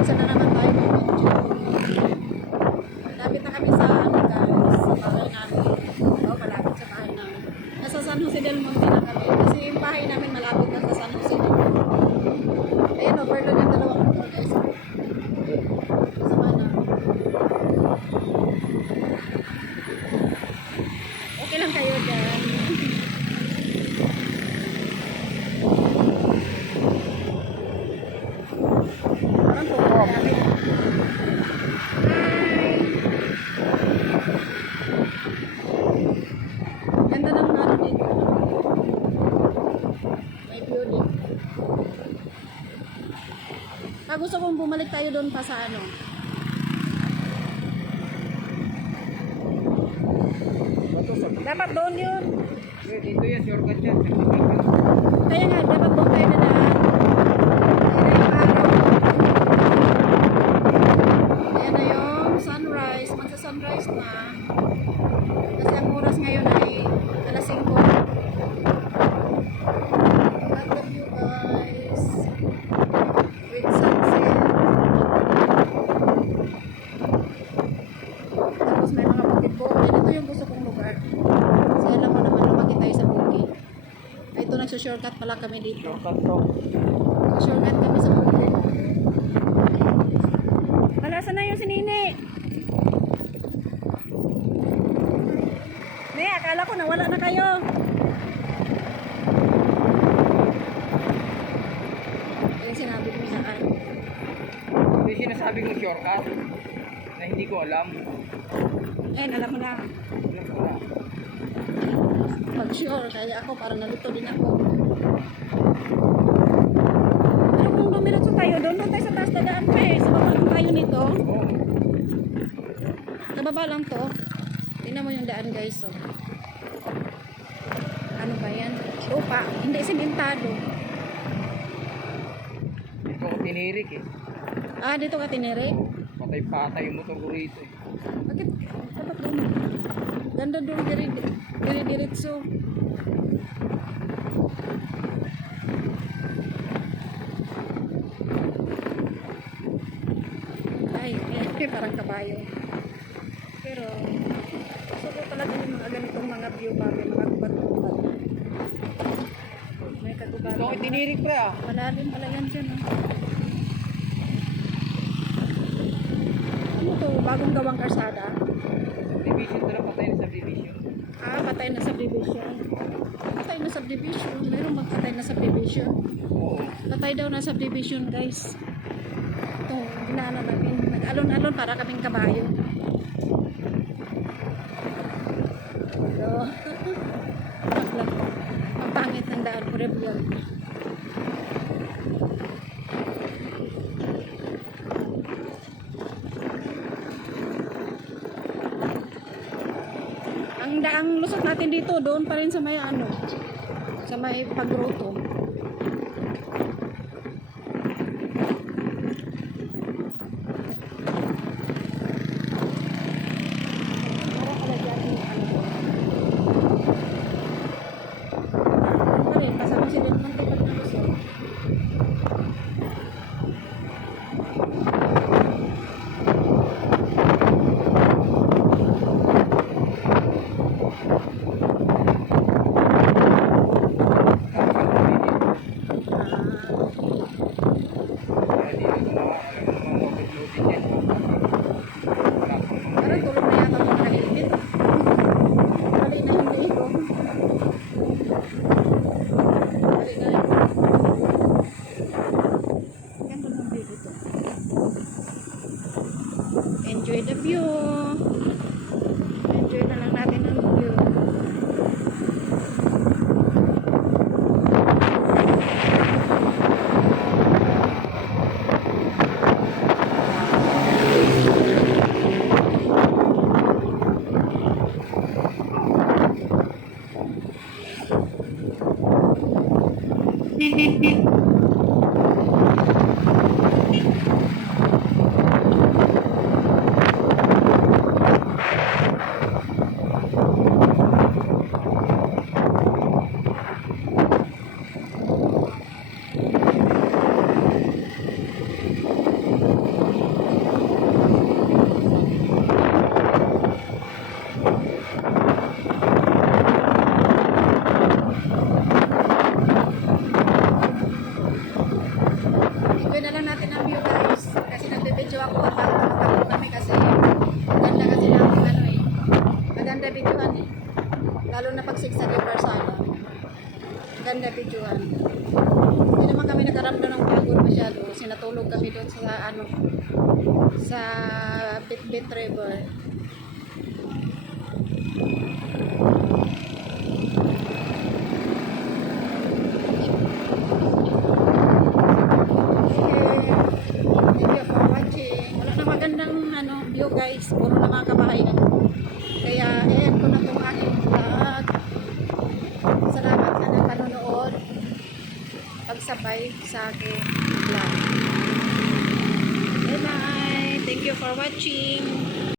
Isa na naman tayo mag-enjoy. Malapit na kami sa ano guys, sa bahay namin. Oo, malapit sa bahay namin. Nasa San Jose del Monte na kami. Kasi yung bahay namin malapit na sa San Jose del Monte. Ayun, overload yung dalawang motor guys. Kasama namin. Okay lang kayo dyan. Parang po namin. Ganda ng ano dito. May view din. Gusto kong bumalik tayo doon pa sa ano. Dapat doon yun. Dito yan, shortcut yan. Kaya nga, dapat doon tayo na kaya na yung araw. Kaya na yung sunrise. Magsa-sunrise na. Kasi ang oras ngayon ay alas 5. Look at the view guys. With sunset. Tapos may mga bukid po. Ito yung gusto kong lugar. Kasi alam mo naman lumaki tayo sa bukid. Ay, ito nagsushortcut pala kami dito. Shortcut to. Shortcut kami sa bukid. Wala, saan na yung si Nini? Ne, akala ko nawala na kayo. Yung sinabi ko saan. Ito yung sinasabi kong shortcut na hindi ko alam. Ayun, alam mo na. Alam ko na. Pag sure, kaya ako para nalito din ako. Pero kung dumiretso tayo doon tayo sa taas dadaan pa eh. Sa baba lang tayo nito. Oo. Sa baba lang to. Tingnan mo yung daan guys. So. Ano ba yan? Lupa. Hindi simentado. Dito ako tinirik eh. Ah, dito ka tinirik? Patay-patay yung motor ko rito eh. Bakit? Dapat doon. Ganda doon. Diri-diretso. Ay, parang kabayo. Pero, gusto ko talaga yung mga ganitong mga view bago mga kubat-kubat. May kagubat. Dito ako tinirik pre ah. Malalim pala yan dyan. Ano to? Bagong gawang karsada? Division to na, patay na subdivision. Ah, patay na subdivision. Patay na subdivision. Meron magpatay na subdivision. Oo. Patay daw na subdivision guys. Ito, ginaano namin. Nag-alon-alon para kaming kabayo. So, ang pangit ng daan ko rin yun. Ang lusot natin dito, doon pa rin sa may ano, sa may pagruto. Parang tulog na yata ito nakalimit. Bali na yung ligo. Bali na yun. Ganda ng view dito. Enjoy the view. Enjoy na lang natin ang view. na lang natin ang view guys. Kasi nagbibideo ako habang nakapagod kami kasi maganda kasi namin ano eh. Maganda videohan eh. Lalo na pag sigsag yung Parsada. Maganda videohan. Hindi naman kami nakaramdam ng pagod masyado. Kasi natulog kami doon sa ano sa Bitbit River. Thank you for watching. Wala na magandang ano, view guys. Puro na mga kabahayan. Kaya, ayan ko na itong aking vlog. Salamat sa nagpanonood. Pagsabay sa aking vlog. Bye-bye. Thank you for watching.